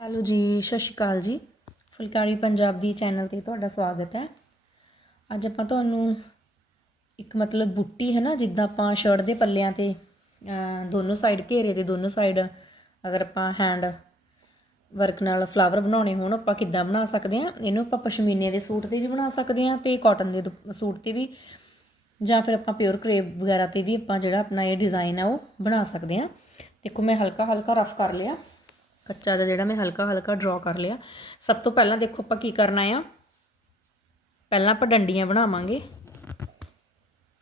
Hello ਜੀ, ਸਤਿ ਸ਼੍ਰੀ ਅਕਾਲ ਜੀ। ਫੁਲਕਾਰੀ ਪੰਜਾਬ ਦੀ ਚੈਨਲ ਤੇ ਤੁਹਾਡਾ ਸਵਾਗਤ ਹੈ। ਅੱਜ ਆਪਾਂ ਤੁਹਾਨੂੰ ਇੱਕ ਮਤਲਬ ਬੁੱਟੀ ਹੈ ਨਾ, ਜਿੱਦਾਂ ਆਪਾਂ ਸ਼ਰਟ ਦੇ ਪੱਲਿਆਂ ਤੇ ਦੋਨੋਂ ਸਾਈਡ ਘੇਰੇ 'ਤੇ ਦੋਨੋਂ ਸਾਈਡ ਅਗਰ ਆਪਾਂ ਹੈਂਡ ਵਰਕ ਨਾਲ ਫਲਾਵਰ ਬਣਾਉਣੇ ਹੋਣ, ਆਪਾਂ ਕਿੱਦਾਂ ਬਣਾ ਸਕਦੇ ਹਾਂ? ਇਹਨੂੰ ਆਪਾਂ ਪਸ਼ਮੀਨੇ ਦੇ ਸੂਟ ਤੇ ਵੀ ਬਣਾ ਸਕਦੇ ਹਾਂ ਤੇ ਕਾਟਨ ਦੇ ਦੁ- ਸੂਟ ਤੇ ਵੀ, ਜਾਂ ਫਿਰ ਆਪਾਂ ਪਿਓਰ ਕਰੇਪ ਵਗੈਰਾ ਤੇ ਵੀ ਆਪਾਂ ਜਿਹੜਾ ਆਪਣਾ ਇਹ ਡਿਜ਼ਾਈਨ ਆ ਉਹ ਬਣਾ ਸਕਦੇ ਹਾਂ। ਦੇਖੋ, ਮੈਂ ਹਲਕਾ ਹਲਕਾ ਰਫ ਕਰ ਲਿਆ। ਕੱਚਾ ਜਿਹਾ ਜਿਹੜਾ ਮੈਂ ਹਲਕਾ ਹਲਕਾ ਡਰਾ ਕਰ ਲਿਆ। ਸਭ ਤੋਂ ਪਹਿਲਾਂ ਦੇਖੋ ਆਪਾਂ ਕੀ ਕਰਨਾ ਆ। ਪਹਿਲਾਂ ਆਪਾਂ ਡੰਡੀਆਂ ਬਣਾਵਾਂਗੇ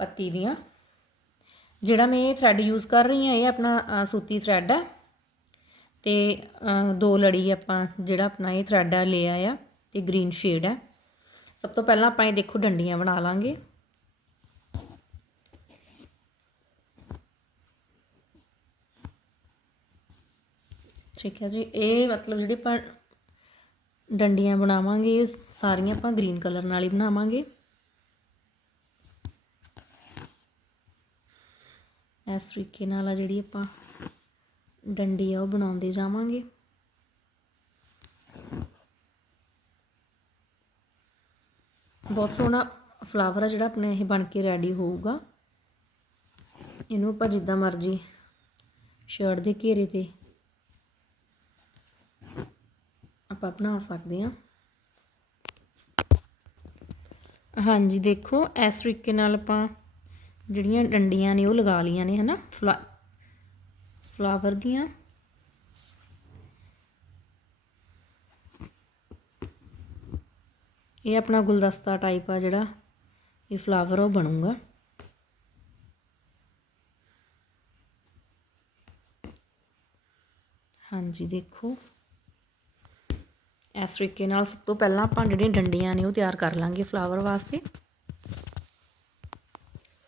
ਪੱਤੀ ਦੀਆਂ। ਜਿਹੜਾ ਮੈਂ ਇਹ ਥ੍ਰੈਡ ਯੂਜ਼ ਕਰ ਰਹੀ ਹਾਂ ਇਹ ਆਪਣਾ ਅ, ਸੂਤੀ ਥ੍ਰੈਡ ਹੈ ਤੇ ਅ, ਦੋ ਲੜੀ ਆਪਾਂ ਜਿਹੜਾ ਆਪਣਾ ਇਹ ਥ੍ਰੈਡ ਆ ਲਿਆ ਆ ਤੇ ਗ੍ਰੀਨ ਸ਼ੇਡ ਹੈ ਸਭ ਤੋਂ ਪਹਿਲਾਂ ਆਪਾਂ ਇਹ ਦੇਖੋ ਡੰਡੀਆਂ ਬਣਾ ਲਾਂਗੇ। ਠੀਕ ਹੈ ਜੀ, ਇਹ ਮਤਲਬ ਜਿਹੜੀ ਆਪਾਂ ਡੰਡੀਆਂ ਬਣਾਵਾਂਗੇ, ਇਹ ਸਾਰੀਆਂ ਆਪਾਂ ਗ੍ਰੀਨ ਕਲਰ ਨਾਲ ਹੀ ਬਣਾਵਾਂਗੇ। ਇਸ ਤਰੀਕੇ ਨਾਲ ਆ ਜਿਹੜੀ ਆਪਾਂ ਡੰਡੀ ਆ ਉਹ ਬਣਾਉਂਦੇ ਜਾਵਾਂਗੇ। ਬਹੁਤ ਸੋਹਣਾ ਫਲਾਵਰ ਆ ਜਿਹੜਾ ਆਪਣਾ ਇਹ ਬਣ ਕੇ ਰੈਡੀ ਹੋਊਗਾ। ਇਹਨੂੰ ਆਪਾਂ ਜਿੱਦਾਂ ਮਰਜ਼ੀ ਸ਼ਰਟ ਦੇ ਘੇਰੇ ਤੇ ਆਪਾਂ ਬਣਾ ਸਕਦੇ ਹਾਂ। ਹਾਂਜੀ, ਦੇਖੋ, ਇਸ ਤਰੀਕੇ ਨਾਲ ਆਪਾਂ ਜਿਹੜੀਆਂ ਡੰਡੀਆਂ ਨੇ, ਉਹ ਲਗਾ ਲੀਆਂ ਨੇ, ਹਨਾ? ਫਲਾ, ਫਲਾਵਰ ਦੀਆਂ। ਇਹ ਆਪਣਾ ਗੁਲਦਸਤਾ ਟਾਈਪ ਆ ਜਿਹੜਾ, ਇਹ ਫਲਾਵਰ ਉਹ ਬਣੂਗਾ। ਹਾਂਜੀ, ਦੇਖੋ। ਇਸ ਤਰੀਕੇ ਨਾਲ ਸਭ ਤੋਂ ਪਹਿਲਾਂ ਆਪਾਂ ਜਿਹੜੀਆਂ ਡੰਡੀਆਂ ਨੇ ਉਹ ਤਿਆਰ ਕਰ ਲਾਂਗੇ ਫਲਾਵਰ ਵਾਸਤੇ।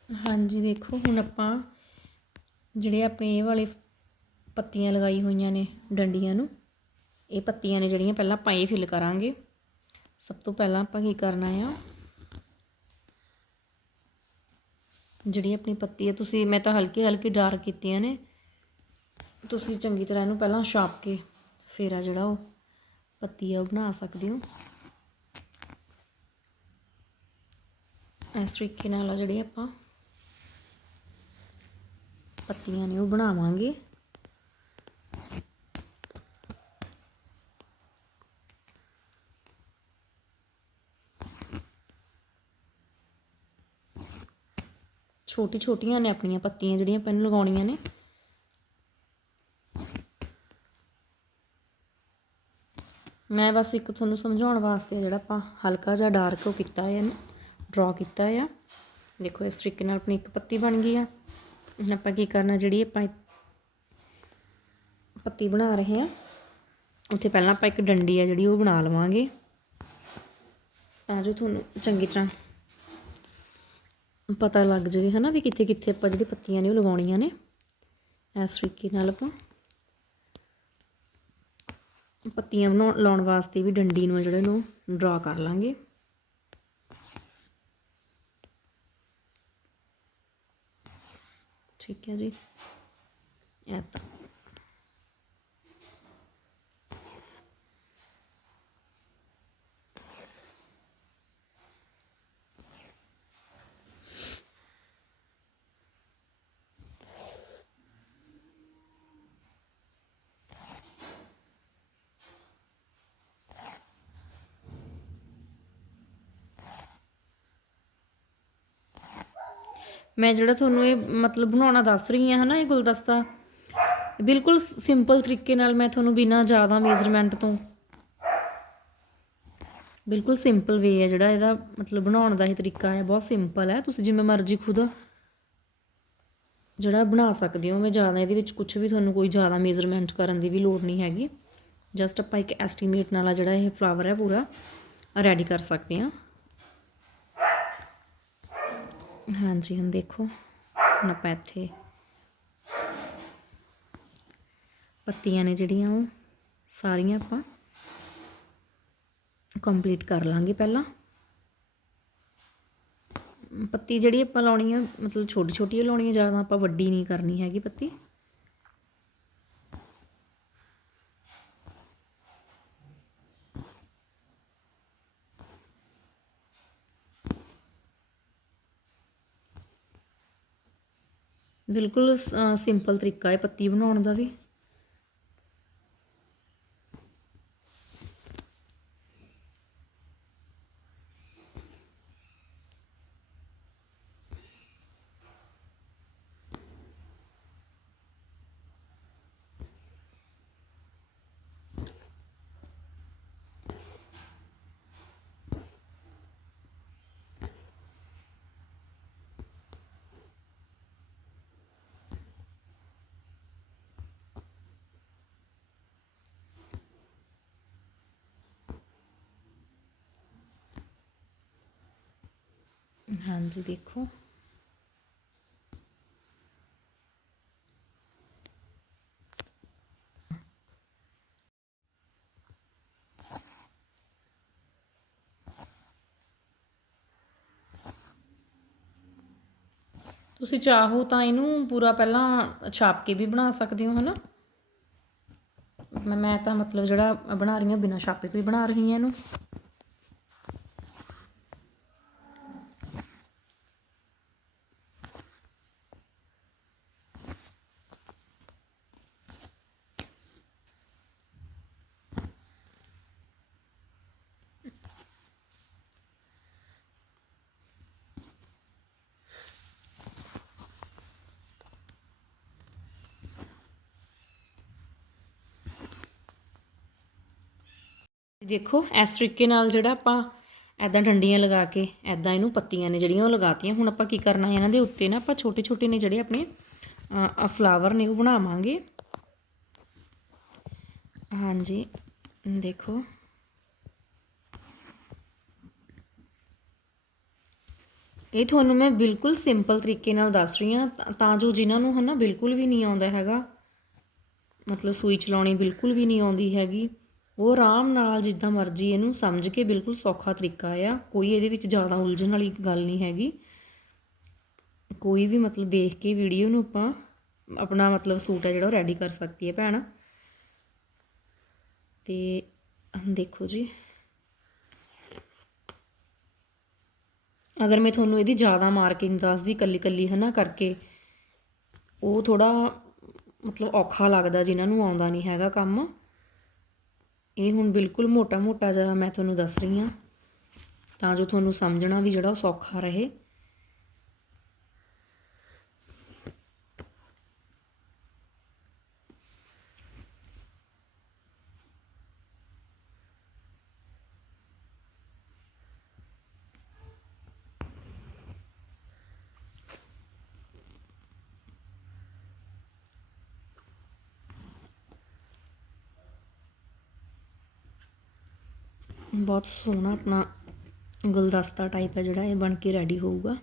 ਹਾਂਜੀ, ਦੇਖੋ, ਹੁਣ ਆਪਾਂ ਜਿਹੜੇ ਆਪਣੇ ਇਹ ਵਾਲੇ ਪੱਤੀਆਂ ਲਗਾਈ ਹੋਈਆਂ ਨੇ ਡੰਡੀਆਂ ਨੂੰ, ਇਹ ਪੱਤੀਆਂ ਨੇ ਜਿਹੜੀਆਂ ਪਹਿਲਾਂ ਆਪਾਂ ਇਹ ਫਿਲ ਕਰਾਂਗੇ। ਸਭ ਤੋਂ ਪਹਿਲਾਂ ਆਪਾਂ ਕੀ ਕਰਨਾ ਆ? ਜਿਹੜੀ ਆਪਣੀ ਪੱਤੀ ਹੈ ਤੁਸੀਂ, ਮੈਂ ਤਾਂ ਹਲਕੇ ਹਲਕੇ ਡਾਰਕ ਕੀਤੀਆਂ ਨੇ। ਤੁਸੀਂ ਚੰਗੀ ਤਰ੍ਹਾਂ ਇਹਨੂੰ ਪਹਿਲਾਂ ਛਾਪ ਕੇ, ਫਿਰ ਆ ਜਿਹੜਾ ਉਹ ਪੱਤੀ ਆ ਉਹ ਬਣਾ ਸਕਦੇ ਹੋ। ਇਸ ਤਰੀਕੇ ਨਾਲ ਜਿਹੜੇ ਆਪਾਂ ਪੱਤੀਆਂ ਨੇ ਉਹ ਬਣਾਵਾਂਗੇ। ਛੋਟੀ ਛੋਟੀਆਂ ਨੇ ਆਪਣੀਆਂ ਪੱਤੀਆਂ ਜਿਹੜੀਆਂ ਆਪਾਂ ਇਹਨੂੰ ਲਗਾਉਣੀਆਂ ਨੇ। ਮੈਂ ਬਸ ਇੱਕ ਤੁਹਾਨੂੰ ਸਮਝਾਉਣ ਵਾਸਤੇ ਜਿਹੜਾ ਆਪਾਂ ਹਲਕਾ ਜਿਹਾ ਡਾਰਕ ਉਹ ਕੀਤਾ ਹੈ ਇਹਨੂੰ ਡਰਾ ਕੀਤਾ ਆ। ਦੇਖੋ ਇਸ ਤਰੀਕੇ ਨਾਲ ਆਪਣੀ ਇੱਕ ਪੱਤੀ ਬਣ ਗਈ ਆ। ਹੁਣ ਆਪਾਂ ਕੀ ਕਰਨਾ, ਜਿਹੜੀ ਆਪਾਂ ਪੱਤੀ ਬਣਾ ਰਹੇ ਆ, ਉੱਥੇ ਪਹਿਲਾਂ ਆਪਾਂ ਇੱਕ ਡੰਡੀ ਆ ਜਿਹੜੀ ਉਹ ਬਣਾ ਲਵਾਂਗੇ। ਤਾਂ ਜੋ ਤੁਹਾਨੂੰ ਚੰਗੀ ਤਰ੍ਹਾਂ ਪਤਾ ਲੱਗ ਜਾਵੇ ਹਨਾ ਵੀ ਕਿੱਥੇ ਕਿੱਥੇ ਆਪਾਂ ਜਿਹੜੀ ਪੱਤੀਆਂ ਨੇ ਉਹ ਲਗਾਉਣੀਆਂ ਨੇ। ਇਸ ਤਰੀਕੇ ਨਾਲ ਆਪਾਂ ਪੱਤੀਆਂ ਬਣਾਉਣ, ਲਾਉਣ ਵਾਸਤੇ ਵੀ ਡੰਡੀ ਨੂੰ ਜਿਹੜੇ ਨੂੰ ਡਰਾ ਕਰ ਲਾਂਗੇ। ਠੀਕ ਹੈ ਜੀ। ਇਹ ਤਾਂ ਮੈਂ ਜਿਹੜਾ ਤੁਹਾਨੂੰ ਇਹ ਮਤਲਬ ਬਣਾਉਣਾ ਦੱਸ ਰਹੀ ਹਾਂ ਹਨਾ ਇਹ ਗੁਲਦਸਤਾ ਬਿਲਕੁਲ ਸਿੰਪਲ ਤਰੀਕੇ ਨਾਲ ਮੈਂ ਤੁਹਾਨੂੰ ਬਿਨਾਂ ਜ਼ਿਆਦਾ ਮੇਜ਼ਰਮੈਂਟ ਤੋਂ ਬਿਲਕੁਲ ਸਿੰਪਲ ਵੇ ਹੈ ਜਿਹੜਾ ਇਹਦਾ ਮਤਲਬ ਬਣਾਉਣ ਦਾ ਇਹ ਤਰੀਕਾ ਹੈ, ਬਹੁਤ ਸਿੰਪਲ ਹੈ, ਤੁਸੀਂ ਜਿਵੇਂ ਮਰਜ਼ੀ ਖੁਦ ਜਿਹੜਾ ਬਣਾ ਸਕਦੇ ਹੋ, ਮੈਂ ਜ਼ਿਆਦਾ ਇਹਦੇ ਵਿੱਚ ਕੁਝ ਵੀ ਤੁਹਾਨੂੰ ਕੋਈ ਜ਼ਿਆਦਾ ਮੇਜ਼ਰਮੈਂਟ ਕਰਨ ਦੀ ਵੀ ਲੋੜ ਨਹੀਂ ਹੈਗੀ ਜਸਟ ਆਪਾਂ ਇੱਕ ਐਸਟੀਮੇਟ ਨਾਲ ਜਿਹੜਾ ਇਹ ਫਲਾਵਰ ਹੈ ਪੂਰਾ ਰੈਡੀ ਕਰ ਸਕਦੇ ਹਾਂ। ਹਾਂਜੀ, ਹੁਣ ਦੇਖੋ। ਹੁਣ ਆਪਾਂ ਇੱਥੇ ਪੱਤੀਆਂ ਨੇ ਜਿਹੜੀਆਂ ਉਹ ਸਾਰੀਆਂ ਆਪਾਂ ਕੰਪਲੀਟ ਕਰ ਲਾਂਗੇ ਪਹਿਲਾਂ। ਪੱਤੀ ਜਿਹੜੀ ਆਪਾਂ ਲਾਉਣੀ ਆ, ਮਤਲਬ ਛੋਟੀ ਛੋਟੀ ਲਾਉਣੀ ਹੈ ਜ਼ਿਆਦਾ ਆਪਾਂ ਵੱਡੀ ਨਹੀਂ ਕਰਨੀ ਹੈਗੀ ਪੱਤੀ। ਬਿਲਕੁਲ ਸਿੰਪਲ ਤਰੀਕਾ ਹੈ ਪੱਤੀ ਬਣਾਉਣ ਦਾ ਵੀ। ਹਾਂਜੀ, ਦੇਖੋ। ਤੁਸੀਂ ਚਾਹੋ ਤਾਂ ਇਹਨੂੰ ਪੂਰਾ ਪਹਿਲਾਂ ਛਾਪ ਕੇ ਵੀ ਬਣਾ ਸਕਦੇ ਹੋ, ਹਨਾ? ਮੈਂ ਮੈਂ ਤਾਂ ਮਤਲਬ ਜਿਹੜਾ ਬਣਾ ਰਹੀ ਹਾਂ, ਬਿਨਾਂ ਛਾਪੇ ਤੋਂ ਹੀ ਬਣਾ ਰਹੀ ਹਾਂ ਇਹਨੂੰ। ਦੇਖੋ, ਇਸ ਤਰੀਕੇ ਨਾਲ ਜਿਹੜਾ ਆਪਾਂ ਐਦਾਂ ਡੰਡੀਆਂ ਲਗਾ ਕੇ ਐਦਾਂ ਇਹਨੂੰ ਪੱਤੀਆਂ ਨੇ ਜਿਹੜੀਆਂ ਉਹ ਲਗਾਤੀਆਂ। ਹੁਣ ਆਪਾਂ ਕੀ ਕਰਨਾ ਹੈ ਇਹਨਾਂ ਦੇ ਉੱਤੇ ਨਾ ਆਪਾਂ ਛੋਟੇ ਛੋਟੇ ਨੇ ਜਿਹੜੇ ਆਪਣੇ ਆ ਫਲਾਵਰ ਨੇ ਉਹ ਬਣਾਵਾਂਗੇ। ਹਾਂਜੀ, ਦੇਖੋ। ਇਹ ਤੁਹਾਨੂੰ ਮੈਂ ਬਿਲਕੁਲ ਸਿੰਪਲ ਤਰੀਕੇ ਨਾਲ ਦੱਸ ਰਹੀ ਹਾਂ ਤਾਂ- ਜੋ ਜਿਨ੍ਹਾਂ ਨੂੰ ਹਨਾ ਬਿਲਕੁਲ ਵੀ ਨਹੀਂ ਆਉਂਦਾ ਹੈਗਾ, ਮਤਲਬ ਸੂਈ ਚਲਾਉਣੀ ਬਿਲਕੁਲ ਵੀ ਨਹੀਂ ਆਉਂਦੀ ਹੈਗੀ। ਉਹ ਆਰਾਮ ਨਾਲ ਜਿੱਦਾਂ ਮਰਜ਼ੀ ਇਹਨੂੰ ਸਮਝ ਕੇ ਬਿਲਕੁਲ ਸੌਖਾ ਤਰੀਕਾ ਆ, ਕੋਈ ਇਹਦੇ ਵਿੱਚ ਜ਼ਿਆਦਾ ਉਲਝਣ ਵਾਲੀ ਗੱਲ ਨਹੀਂ ਹੈਗੀ। ਕੋਈ ਵੀ ਮਤਲਬ ਦੇਖ ਕੇ ਵੀਡੀਓ ਨੂੰ ਆਪਾਂ ਆਪਣਾ ਮਤਲਬ ਸੂਟ ਹੈ ਜਿਹੜਾ ਉਹ ਰੈਡੀ ਕਰ ਸਕਦੀ ਹੈ ਭੈਣ। ਤੇ ਦੇਖੋ ਜੀ। ਅਗਰ ਮੈਂ ਤੁਹਾਨੂੰ ਇਹਦੀ ਜ਼ਿਆਦਾ ਮਾਰਕਿੰਗ ਦੱਸਦੀ ਕੱਲੀ ਕੱਲੀ ਹਨਾ ਕਰਕੇ, ਉਹ ਥੋੜਾ ਮਤਲਬ ਔਖਾ ਲੱਗਦਾ ਜਿਨ੍ਹਾਂ ਨੂੰ ਆਉਂਦਾ ਨਹੀਂ ਹੈਗਾ ਕੰਮ। ਇਹ ਹੁਣ ਬਿਲਕੁਲ ਮੋਟਾ ਮੋਟਾ ਜਿਹਾ ਮੈਂ ਤੁਹਾਨੂੰ ਦੱਸ ਰਹੀ ਹਾਂ ਤਾਂ ਜੋ ਤੁਹਾਨੂੰ ਸਮਝਣਾ ਵੀ ਜਿਹੜਾ ਉਹ ਸੌਖਾ ਰਹੇ। ਬਹੁਤ ਸੋਹਣਾ ਆਪਣਾ ਗੁਲਦਸਤਾ ਟਾਈਪ ਹੈ ਜਿਹੜਾ ਇਹ ਬਣ ਕੇ ਰੈਡੀ ਹੋਊਗਾ।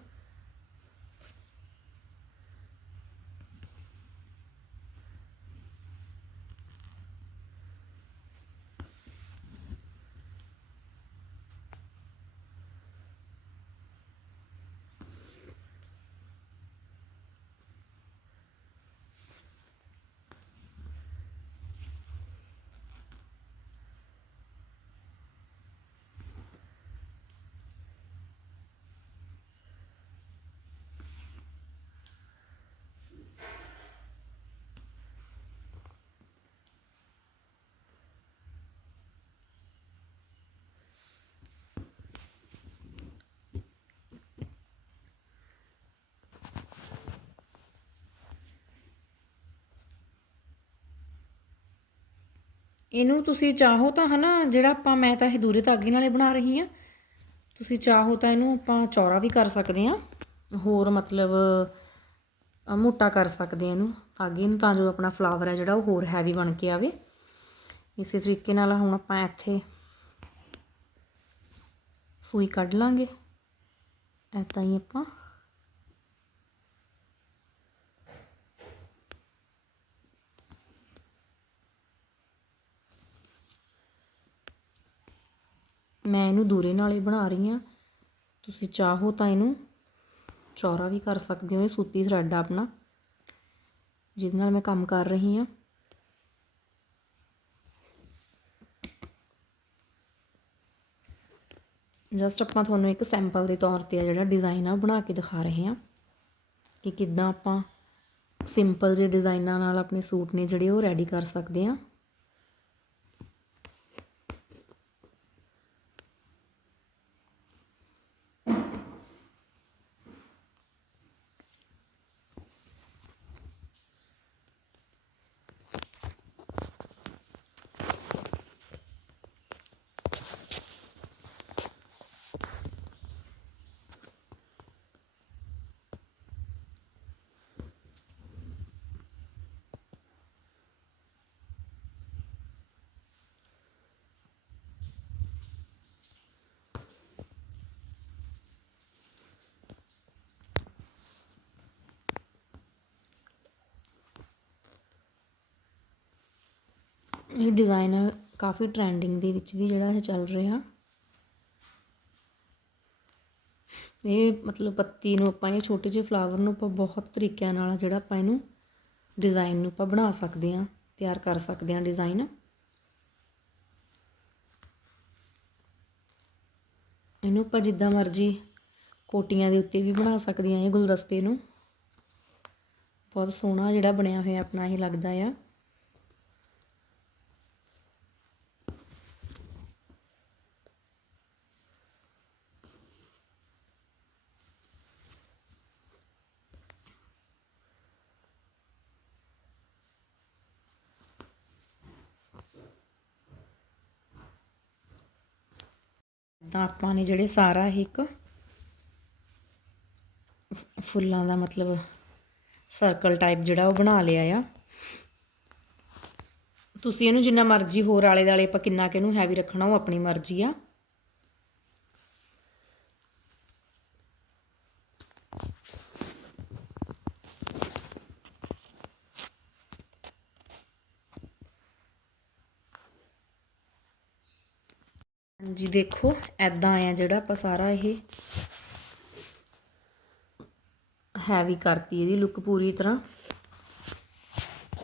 ਇਹਨੂੰ ਤੁਸੀਂ ਚਾਹੋ ਤਾਂ ਹਨਾ, ਜਿਹੜਾ ਆਪਾਂ ਮੈਂ ਤਾਂ ਇਹ ਦੂਰੇ ਧਾਗੇ ਨਾਲੇ ਬਣਾ ਰਹੀ ਹਾਂ। ਤੁਸੀਂ ਚਾਹੋ ਤਾਂ ਇਹਨੂੰ ਆਪਾਂ ਚੌੜਾ ਵੀ ਕਰ ਸਕਦੇ ਹਾਂ। ਹੋਰ ਮਤਲਬ ਮੋਟਾ ਕਰ ਸਕਦੇ ਹਾਂ ਇਹਨੂੰ ਧਾਗੇ ਨੂੰ ਤਾਂ ਜੋ ਆਪਣਾ ਫਲਾਵਰ ਹੈ ਜਿਹੜਾ ਉਹ ਹੋਰ ਹੈਵੀ ਬਣ ਕੇ ਆਵੇ। ਇਸੇ ਤਰੀਕੇ ਨਾਲ ਹੁਣ ਆਪਾਂ ਇੱਥੇ ਸੂਈ ਕੱਢ ਲਾਂਗੇ। ਐਦਾਂ ਹੀ ਆਪਾਂ ਮੈਂ ਇਹਨੂੰ ਦੂਰੇ ਨਾਲ ਹੀ ਬਣਾ ਰਹੀ ਹਾਂ। ਤੁਸੀਂ ਚਾਹੋ ਤਾਂ ਇਹਨੂੰ ਚੌੜਾ ਵੀ ਕਰ ਸਕਦੇ ਹੋ, ਇਹ ਸੂਤੀ ਥਰੈਡ ਆ ਆਪਣਾ ਜਿਹਦੇ ਨਾਲ ਮੈਂ ਕੰਮ ਕਰ ਰਹੀ ਹਾਂ। ਜਸਟ ਆਪਾਂ ਤੁਹਾਨੂੰ ਇੱਕ ਸੈਂਪਲ ਦੇ ਤੌਰ ਤੇ ਆ ਜਿਹੜਾ ਡਿਜ਼ਾਈਨ ਆ, ਉਹ ਬਣਾ ਕੇ ਦਿਖਾ ਰਹੇ ਹਾਂ ਕਿ ਕਿੱਦਾਂ ਆਪਾਂ ਸਿੰਪਲ ਜਿਹੇ ਡਿਜ਼ਾਈਨਾਂ ਨਾਲ ਆਪਣੇ ਸੂਟ ਨੇ ਜਿਹੜੇ ਉਹ ਰੈਡੀ ਕਰ ਸਕਦੇ ਆ ਇਹ ਡਿਜ਼ਾਇਨ ਕਾਫੀ ਟ੍ਰੈਂਡਿੰਗ ਦੇ ਵਿੱਚ ਵੀ ਜਿਹੜਾ ਇਹ ਚੱਲ ਰਿਹਾ। ਇਹ ਮਤਲਬ ਪੱਤੀ ਨੂੰ ਆਪਾਂ, ਇਹ ਛੋਟੇ ਜਿਹੇ ਫਲਾਵਰ ਨੂੰ ਆਪਾਂ ਬਹੁਤ ਤਰੀਕਿਆਂ ਨਾਲ ਜਿਹੜਾ ਆਪਾਂ ਇਹਨੂੰ ਡਿਜ਼ਾਈਨ ਨੂੰ ਆਪਾਂ ਬਣਾ ਸਕਦੇ ਹਾਂ, ਤਿਆਰ ਕਰ ਸਕਦੇ ਹਾਂ ਡਿਜ਼ਾਈਨ ਇਹਨੂੰ ਆਪਾਂ ਜਿੱਦਾਂ ਮਰਜ਼ੀ ਕੋਟੀਆਂ ਦੇ ਉੱਤੇ ਵੀ ਬਣਾ ਸਕਦੇ ਹਾਂ ਇਹ ਗੁਲਦਸਤੇ ਨੂੰ। ਬਹੁਤ ਸੋਹਣਾ ਜਿਹੜਾ ਬਣਿਆ ਹੋਇਆ ਆਪਣਾ ਇਹ ਲੱਗਦਾ ਆ। ਤਾਂ ਆਪਾਂ ਨੇ ਜਿਹੜੇ ਸਾਰਾ ਇੱਕ ਫੁੱਲਾਂ ਦਾ ਮਤਲਬ ਸਰਕਲ ਟਾਈਪ ਜਿਹੜਾ ਉਹ ਬਣਾ ਲਿਆ ਆ। ਤੁਸੀਂ ਇਹਨੂੰ ਜਿੰਨਾ ਮਰਜ਼ੀ ਹੋਰ ਆਲੇ ਦਾਲੇ ਆਪਾਂ ਕਿੰਨਾ ਕਿ ਇਹਨੂੰ ਹੈਵੀ ਰੱਖਣਾ, ਉਹ ਆਪਣੀ ਮਰਜ਼ੀ ਆ ਹਾਂਜੀ ਦੇਖੋ ਐਦਾਂ ਆਇਆ ਜਿਹੜਾ ਆਪਾਂ ਸਾਰਾ ਇਹ ਹੈਵੀ ਕਰਤੀ ਇਹਦੀ ਲੁੱਕ ਪੂਰੀ ਤਰ੍ਹਾਂ।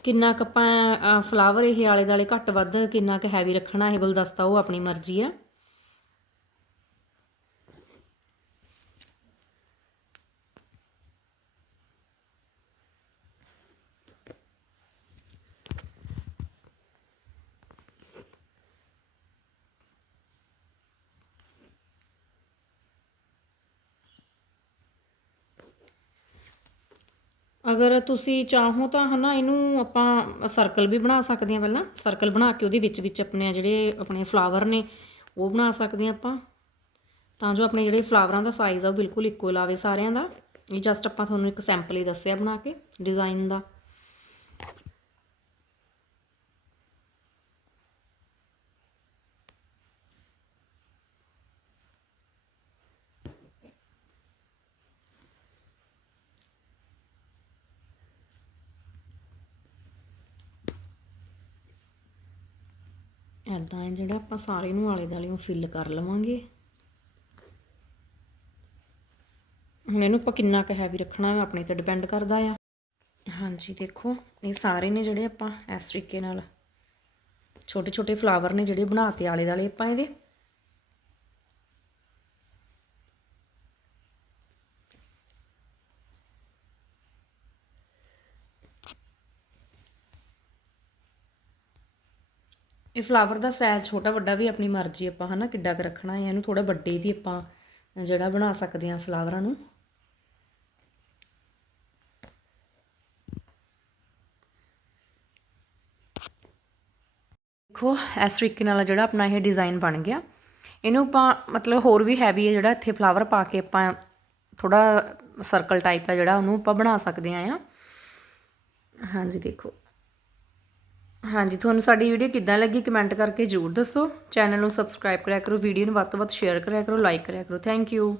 ਕਿੰਨਾ ਕੁ ਆਪਾਂ ਫਲਾਵਰ ਇਹ ਆਲੇ ਦਾਲੇ ਘੱਟ ਵੱਧ ਕਿੰਨਾ ਕੁ ਹੈਵੀ ਰੱਖਣਾ, ਇਹ ਗੁਲਦਸਤਾ ਉਹ ਆਪਣੀ ਮਰਜ਼ੀ ਆ। ਅਗਰ ਤੁਸੀਂ ਚਾਹੋ ਤਾਂ ਹਨਾ, ਇਹਨੂੰ ਆਪਾਂ ਸਰਕਲ ਵੀ ਬਣਾ ਸਕਦੇ ਹਾਂ ਪਹਿਲਾਂ। ਸਰਕਲ ਬਣਾ ਕੇ ਉਹਦੇ ਵਿੱਚ ਵਿੱਚ ਆਪਣੇ ਜਿਹੜੇ ਆਪਣੇ ਫਲਾਵਰ ਨੇ, ਉਹ ਬਣਾ ਸਕਦੇ ਹਾਂ ਆਪਾਂ। ਤਾਂ ਜੋ ਆਪਣੇ ਜਿਹੜੇ ਫਲਾਵਰਾਂ ਦਾ ਸਾਈਜ਼ ਆ ਉਹ ਬਿਲਕੁਲ ਇੱਕੋ ਲਾਵੇ ਸਾਰਿਆਂ ਦਾ। ਇਹ ਜਸਟ ਆਪਾਂ ਤੁਹਾਨੂੰ ਇੱਕ ਸੈਂਪਲ ਹੀ ਦੱਸਿਆ ਬਣਾ ਕੇ ਡਿਜ਼ਾਈਨ ਦਾ। ਐਦਾਂ ਹੈ ਜਿਹੜਾ ਆਪਾਂ ਸਾਰੇ ਨੂੰ ਆਲੇ ਦਾਲੇ ਨੂੰ ਫਿਲ ਕਰ ਲਵਾਂਗੇ। ਹੁਣ ਇਹਨੂੰ ਆਪਾਂ ਕਿੰਨਾ ਕੁ ਹੈਵੀ ਰੱਖਣਾ ਹੈ, ਆਪਣੇ ਤੇ ਡਿਪੈਂਡ ਕਰਦਾ ਆ। ਹਾਂਜੀ, ਦੇਖੋ, ਇਹ ਸਾਰੇ ਨੇ ਜਿਹੜੇ ਆਪਾਂ ਇਸ ਤਰੀਕੇ ਨਾਲ ਛੋਟੇ ਛੋਟੇ ਫਲਾਵਰ ਨੇ ਜਿਹੜੇ ਬਣਾਤੇ ਆਲੇ ਦਾਲੇ ਆਪਾਂ ਇਹਦੇ। ਇਹ ਫਲਾਵਰ ਦਾ ਸਾਈਜ਼ ਛੋਟਾ, ਵੱਡਾ ਵੀ ਆਪਣੀ ਮਰਜ਼ੀ ਆਪਾਂ ਹਨਾ ਕਿੱਡਾ ਕੁ ਰੱਖਣਾ ਹੈ, ਇਹਨੂੰ ਥੋੜਾ ਵੱਡੇ ਵੀ ਆਪਾਂ ਜਿਹੜਾ ਬਣਾ ਸਕਦੇ ਹਾਂ ਫਲਾਵਰਾਂ ਨੂੰ। ਦੇਖੋ, ਇਸ ਤਰੀਕੇ ਨਾਲ ਜਿਹੜਾ ਆਪਣਾ ਇਹ ਡਿਜ਼ਾਈਨ ਬਣ ਗਿਆ। ਇਹਨੂੰ ਆਪਾਂ ਮਤਲਬ ਹੋਰ ਵੀ ਹੈਵੀ ਹੈ ਜਿਹੜਾ ਇੱਥੇ ਫਲਾਵਰ ਪਾ ਕੇ ਆਪਾਂ ਥੋੜਾ ਸਰਕਲ ਟਾਈਪ ਹੈ ਜਿਹੜਾ, ਉਹਨੂੰ ਆਪਾਂ ਬਣਾ ਸਕਦੇ ਆਂ ਆ ਹਾਂਜੀ, ਦੇਖੋ। ਹਾਂਜੀ, ਤੁਹਾਨੂੰ ਸਾਡੀ ਵੀਡੀਓ ਕਿੱਦਾਂ ਲੱਗੀ ਕਮੈਂਟ ਕਰਕੇ ਜ਼ਰੂਰ ਦੱਸੋ। ਚੈਨਲ ਨੂੰ ਸਬਸਕ੍ਰਾਈਬ ਕਰਿਆ ਕਰੋ ਵੀਡੀਓ ਨੂੰ ਵੱਧ ਤੋਂ ਵੱਧ ਸ਼ੇਅਰ ਕਰਿਆ ਕਰੋ ਲਾਈਕ ਕਰਿਆ ਕਰੋ। Thank you